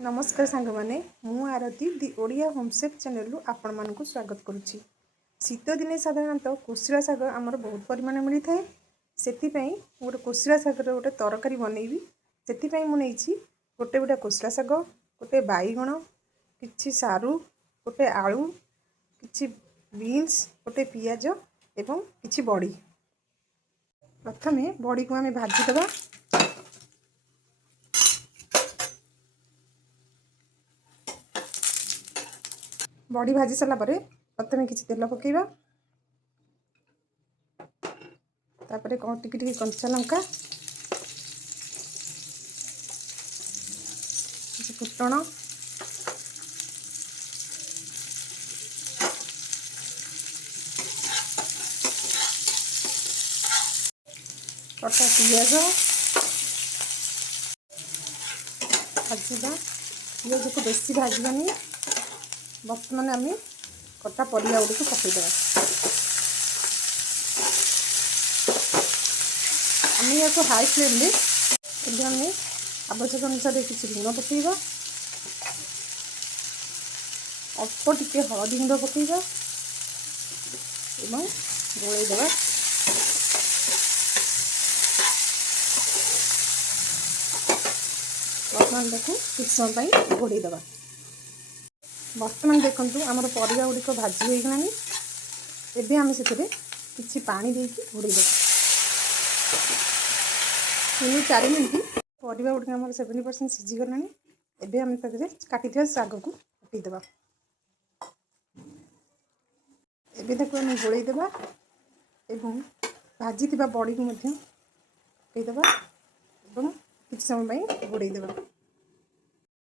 नमस्कार सांग माने मु आरती दि ओडिया होमसेफ चैनल आपण मानक स्वागत करुच्ची। शीत दिने साधारणतः कोशिला शाग आमर बहुत परिमाण मिलता है। से गोटे कोशिला शागर गोटे तरकारी बनईबी से मुझे गोटे गोटे कोशिला शाग गोटे बैगण कि सारू गोटे आलू कि बीन्स गोटे पियाज एवं कि बड़ी। प्रथम बड़ी को आम भाजीदबा। बड़ी भाजी सारा पर प्रथम किसी तेल पकेबा तापर टिके कंचा लंका फुटण कटा पियाज भाजवा। पियाज को बेसी भाजवानी बर्तमान आम कटा परिया गुड़ी को पकईदे। आम या हाई फ्लेम में आम आवश्यक अनुसार किसी लुण पकईबा, अल्प टिके हलदी गुंड पकईबा एवं गोलैदेवा। बर्तमान देखो किस समय घोड़ेदेवा। बर्तमान देखूँ आमर परिया गुड़िक भाजी हो गलानी। एबे आम से किसी पानी देकी घोड़ेदेवा 3-4 मिनट। परिया गुड़िक आम 70% सीझीगला। एबे आम काटी शाग को पकईदेवा। एबे देखो आम घोड़ेदेवा एवं भाजी बड़ी को पकईदेवा एवं किसी समय घोड़ेदेवा।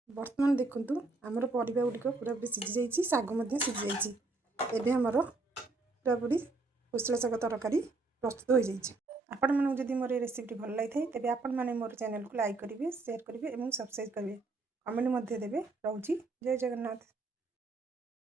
बर्तमान देखु आमर परिया गुड़िक पूरा पूरी सीझी जाइए, शाग सीझी जाइए। एबे आमर पूरा पूरी कोशिला शाग तरकारी प्रस्तुत हो जाइए। आपण मानक जदि मोर रेसिपी भल लगी थाए तेबे आपण माने मोर चैनल को लाइक करेंगे, शेयर करेंगे और सब्सक्राइब करेंगे। कमेंट मध्य देवे। रोची जय जगन्नाथ।